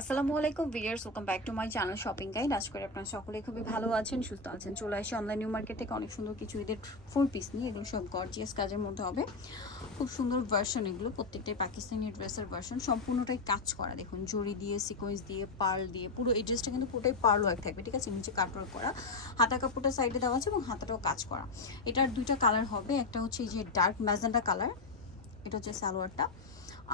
আসসালামু আলাইকুম viewers, welcome back to my channel shopping guide. আশা করি আপনারা সকলেই খুবই ভালো আছেন, সুস্থ আছেন। চলে আসি অনলাইন নিউ মার্কেট থেকে অনেক সুন্দর কিছু ঈদের ফুল পিস নিয়ে। এগুলো সব গর্জিয়াস কাজের মধ্যে হবে, খুব সুন্দর ভার্সন। এগুলো প্রত্যেকটাই পাকিস্তানি ড্রেসের ভার্সন, সম্পূর্ণটাই কাজ করা। দেখুন জরি দিয়ে, সিকোয়েন্স দিয়ে, পার্ল দিয়ে, পুরো এই ড্রেসটা কিন্তু পুরোটাই পার্ল ওয়ার্ক থাকবে, ঠিক আছে। নিচে কাটওয়ার্ক করা, হাতা কাপড়টা সাইডে দেওয়া আছে এবং হাতাটাও কাজ করা। এটার দুইটা কালার হবে, একটা হচ্ছে এই যে ডার্ক ম্যাজেন্ডা কালার, এটা হচ্ছে সালোয়ারটা,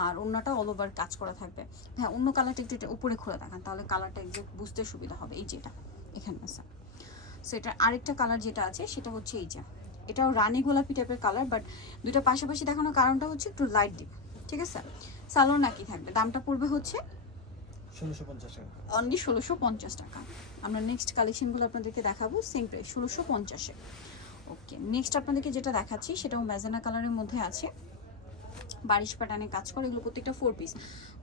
আর অন্যটা অল ওভার কাজ করা থাকবে। হ্যাঁ, অন্য কালারটা একটু উপরে খুলে দেখান, তাহলে কালারটা এক্সাক্ট বুঝতে সুবিধা হবে। এই যেটা এখানে আছে, সো এটার আরেকটা কালার যেটা আছে সেটা হচ্ছে এই যে, এটাও রানী গোলাপি টাইপের কালার, বাট দুইটা পাশাপাশি দেখানোর কারণটা হচ্ছে একটু লাইট ডিপ, ঠিক আছে। সালোয়ার নাকি থাকবে, দামটা পড়বে হচ্ছে 1650 টাকা, অনলি 1650 টাকা। আমরা নেক্সট কালেকশনগুলো আপনাদেরকে দেখাবো সেম প্রাইস 1650-এ। ওকে, নেক্সট আপনাদেরকে যেটা দেখাচ্ছি সেটাও ম্যাজেনা কালারের মধ্যে আছে, বারিশ প্যাটার্নে কাজ করে। এগুলো প্রত্যেকটা 4 পিস,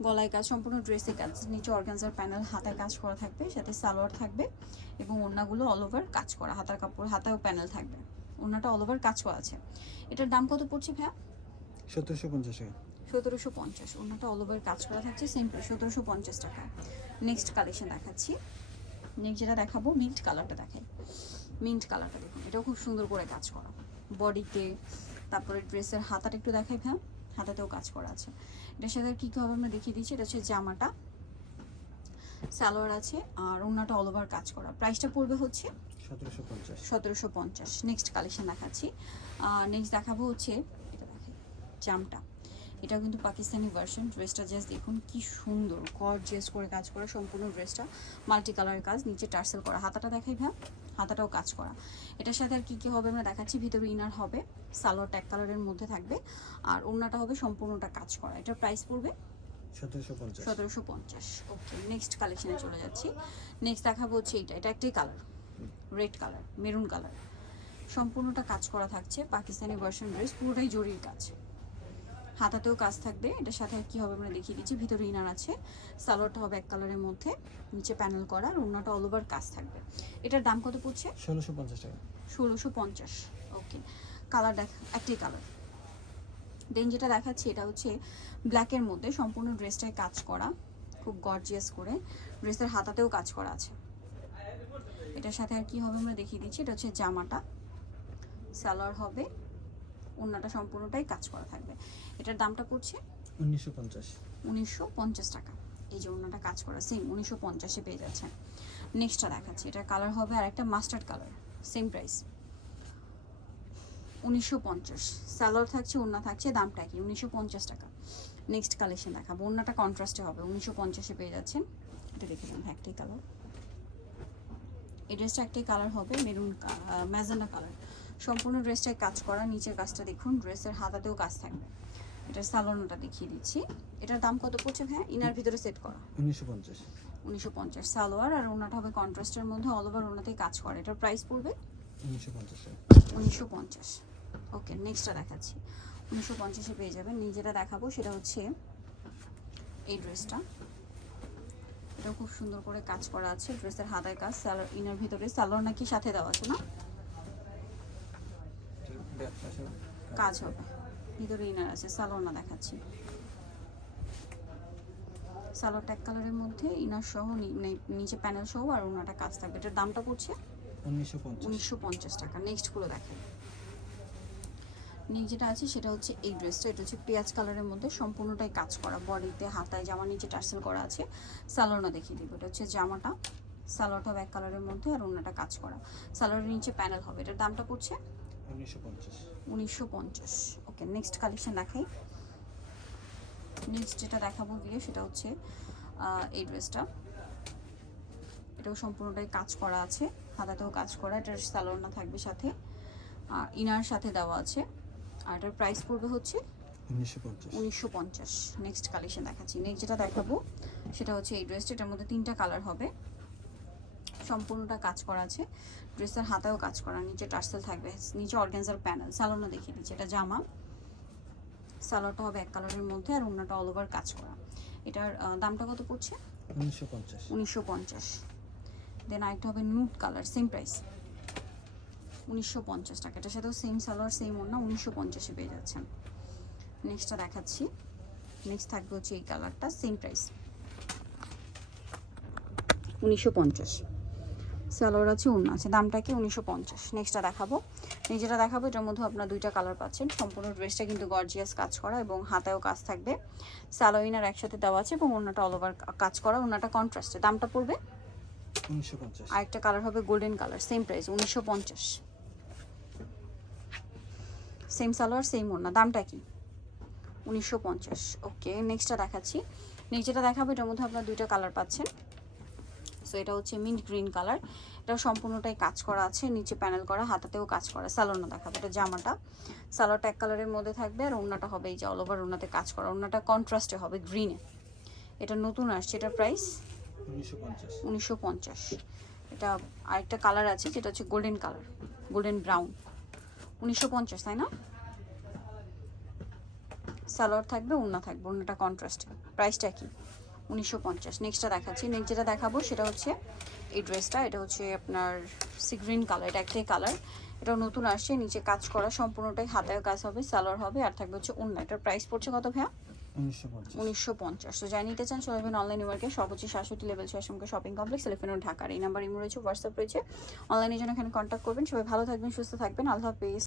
গলায় কাজ, সম্পূর্ণ ড্রেসে কাজ, নিচে অর্গানজার প্যানেল, হাতায় কাজ করা থাকবে, সাথে সালোয়ার থাকবে এবং ওড়নাগুলো অল ওভার কাজ করা, হাতার কাপড়, হাতায়ও প্যানেল থাকবে, ওড়নাটা অল ওভার কাজ করা আছে। এটার দাম কত পড়ছে ভাইয়া? 1750 টাকা। 1750। ওড়নাটা অল ওভার কাজ করা থাকছে, সেম প্রাইস 1750 টাকা। নেক্সট কালেকশন দেখাচ্ছি। নেক্সট যেটা দেখাবো, মিন্ট কালারটা দেখাই। মিন্ট কালারটা দেখুন, এটাও খুব সুন্দর করে কাজ করা বডিতে। তারপরে ড্রেসের হাতাটা একটু দেখাই ভাইয়া, হাতাতেও কাজ করা আছে। এটার সাথে কী কী হবে আমরা দেখিয়ে দিচ্ছি। এটা হচ্ছে জামাটা, সালোয়ার আছে, আর ওড়নাটা অল ওভার কাজ করা। প্রাইসটা পড়বে হচ্ছে 1750। নেক্সট কালেকশন দেখাচ্ছি। নেক্সট দেখাবো হচ্ছে এটা, দেখাই জামটা। এটাও কিন্তু পাকিস্তানি ভার্সন। ড্রেসটা জাস্ট দেখুন কি সুন্দর গর্জিয়াস করে কাজ করা, সম্পূর্ণ ড্রেসটা মাল্টি কালারের কাজ, নিচে টার্সেল করা। হাতাটা দেখাই ভাই, হাতাটাও কাজ করা। এটার সাথে আর কী কী হবে আমরা দেখাচ্ছি। ভিতরে ইনার হবে, সালোয়ার ট্যাগ কালারের মধ্যে থাকবে, আর ওড়নাটা হবে সম্পূর্ণটা কাজ করা। এটার প্রাইস পড়বে 1750। ওকে, নেক্সট কালেকশনে চলে যাচ্ছি। নেক্সট দেখাবো হচ্ছে এটা একটাই colour, red colour, maroon colour, সম্পূর্ণটা কাজ করা থাকছে। পাকিস্তানি ভার্সন ড্রেস, পুরোটাই জরির কাজ, হাতাতেও কাজ থাকবে। এটার সাথে কি হবে আমরা দেখিয়ে দিচ্ছি। ভিতরে ইনার আছে, সালোয়ারটা হবে এক কালারের মধ্যে, নিচে প্যানেল করা, আর ওড়নাটা অল ওভার কাজ থাকবে। এটার দাম কত পড়ছে? 1650 টাকা। 1650। ওকে, কালার একটাই কালার। দেন যেটা দেখাচ্ছি এটা হচ্ছে ব্ল্যাকের মধ্যে, সম্পূর্ণ ড্রেসটায় কাজ করা, খুব গর্জিয়াস করে। ড্রেসের হাতাতেও কাজ করা আছে। এটার সাথে আর কি হবে আমরা দেখিয়ে দিচ্ছি। এটা হচ্ছে জামাটা, সালোয়ার হবে, ওড়নাটা সম্পূর্ণটাই কাজ করা থাকবে। এটার দামটা পড়ছে 1950 টাকা। এই যে ওড়নাটা কাজ করা, সেম 1950-এ পেয়ে যাচ্ছেন। নেক্সটটা দেখাচ্ছি, এটার কালার হবে আর একটা mustard colour, same price 1950। Salwar থাকছে, ওড়না থাকছে, দামটা কি 1950 টাকা। নেক্সট কালেকশন দেখাবো, ওড়নাটা কন্ট্রাস্টে হবে, 1950-এ পেয়ে যাচ্ছেন। এটা দেখে নেন, একটাই কালার। এই ড্রেসটা একটাই কালার হবে, মেরুন ম্যাজেন্ডা কালার। সম্পূর্ণ ড্রেসটায় কাজ করা, নিচের কাজটা দেখুন, ড্রেসের হাতাতেও কাজ থাকবে। এটার সালোয়ারটা দেখিয়ে দিচ্ছি। এটার দাম কত পড়ছে ভাই? ইনার ভিতরে সেট করা 1950 সালোয়ার, আর ওড়নাটা হবে কন্ট্রাস্টের মধ্যে, অল ওভার ওড়নাতেই কাজ করা। এটার প্রাইস পড়বে 1950। ওকে, নেক্সটটা দেখাচ্ছি, 1950-এ পেয়ে যাবেন। যেটা দেখাবো সেটা হচ্ছে এই ড্রেসটা। এটাও খুব সুন্দর করে কাজ করা আছে, ড্রেসের হাতায় কাজ, সালোয়ার ইনার ভিতরে, সালোয়ার নাকি সাথে দেওয়া আছে না, কাজ হবে, ভিতরে ইনার আছে, সালোয়ার না দেখাচ্ছি। সালোয়ার ট্যাগ কালারের মধ্যে ইনার সহ, নিচে প্যানেল সহ, আর ওনাটা কাজ থাকবে। এটার দামটা পড়ছে 1950 টাকা। নেক্সটগুলো দেখেন। নেক্সট যেটা আছে সেটা হচ্ছে এই ড্রেসটা। এটা হচ্ছে পেঁয়াজ কালারের মধ্যে, সম্পূর্ণটাই কাজ করা, বডিতে, হাতায়, জামার নিচে টার্সেল করা আছে। সালোয়ারটা দেখিয়ে দিব। এটা হচ্ছে জামাটা, সালোয়ারটা ব্যাক কালারের মধ্যে, আর ওনাটা কাজ করা, সালোয়ারের নিচে প্যানেল হবে। এটার দামটা পড়ছে 1950। ওকে, নেক্সট কালেকশন দেখাই। নেক্সট যেটা দেখাবো ভিডিও সেটা হচ্ছে এই ড্রেসটা। এটাও সম্পূর্ণটাই কাজ করা আছে, হাতাতেও কাজ করা। এটার সালোয়ার থাকবে সাথে, ইনার সাথে দেওয়া আছে, আর এটার প্রাইস পড়বে হচ্ছে 1950। নেক্সট কালেকশন দেখাচ্ছি। নেক্সট যেটা দেখাবো সেটা হচ্ছে এই ড্রেসটা। এটার মধ্যে 3টা কালার হবে, সম্পূর্ণটা কাজ করা আছে, ড্রেসের হাতায়ও কাজ করা, নিচে টার্সেল থাকবে, নিচে অর্গানজার প্যানেল। সালোয়ারটা দেখিয়ে দিচ্ছি। এটা জামা, সালোয়ারটা হবে এক কালারের মধ্যে, আর ওড়নাটা অল ওভার কাজ করা। এটার দামটা কত পড়ছে? 1950। দেন আরেকটা হবে নুড কালার, সেম প্রাইস 1950 টাকা। এটার সাথেও সেম সালোয়ার, সেম ওড়না, 1950-এ পেয়ে যাচ্ছেন। নেক্সটটা দেখাচ্ছি। নেক্সট থাকবে হচ্ছে এই কালারটা, সেম প্রাইস 1950। সালোয়ার আছে, ওড়না আছে, দামটা কি 1950। নেক্সটটা দেখাবো, যেটা দেখাবো এটার মধ্যে আপনার দুইটা কালার পাচ্ছেন। সম্পূর্ণ ড্রেসটা কিন্তু গর্জিয়াস কাজ করা এবং হাতেও কাজ থাকবে, সালোইনার একসাথে দেওয়া আছে এবং ওড়নাটা অল ওভার কাজ করা, ওড়নাটা কন্ট্রাস্টে। দামটা পড়বে 1950। আরেকটা কালার হবে golden colour, same price 1950। Same salwar same ওড়না, দামটা কি 1950। ওকে, নেক্সটটা দেখাচ্ছি। যেটা দেখাবো এটার মধ্যে আপনার দুইটা কালার পাচ্ছেন। সো এটা হচ্ছে মিন্ট গ্রিন কালার, এটা সম্পূর্ণটাই কাজ করা আছে, নিচে প্যানেল করা, হাতাতেও কাজ করা। সালোয়ার না দেখাবো, এটা জামাটা, সালোয়ারটা এক কালারের মধ্যে থাকবে আর ওড়নাটা হবে এই যে অল ওভার ওড়নাতে কাজ করা, ওড়নাটা কন্ট্রাস্টে হবে গ্রিনে। এটা নতুন আসছে, এটার প্রাইস 1950। 1950। এটা আরেকটা কালার আছে যেটা হচ্ছে গোল্ডেন কালার, গোল্ডেন ব্রাউন, 1950 তাই না? সালোয়ার থাকবে, ওড়না থাকবে, ওড়নাটা কন্ট্রাস্ট, প্রাইসটা কি 1950। নেক্সটটা দেখাচ্ছি। নেক্সট যেটা দেখাবো সেটা হচ্ছে এই ড্রেসটা, এটা হচ্ছে আপনার সি গ্রিন কালার, এটা একটাই কালার, এটাও নতুন আসছে, নিচে কাজ করা, সম্পূর্ণটাই হাতের কাজ হবে, সালোয়ার হবে আর থাকবে হচ্ছে ওড়না। এটার প্রাইস পড়ছে কত ভাইয়া? 1950। 1950। তো যাই নিতে চান চলে যাবেন অনলাইন ওয়ার্কে, সর্বোচ্চ 67 লেভেল 6 শপিং কমপ্লেক্স, এলিফ্যান্ট ঢাকার। এই নাম্বার ইমো রয়েছে, হোয়াটসঅ্যাপ রয়েছে, অনলাইনের জন্য এখানে কন্ট্যাক্ট করবেন। সবাই ভালো থাকবেন, সুস্থ থাকবেন, আল্লাহ হাফেজ।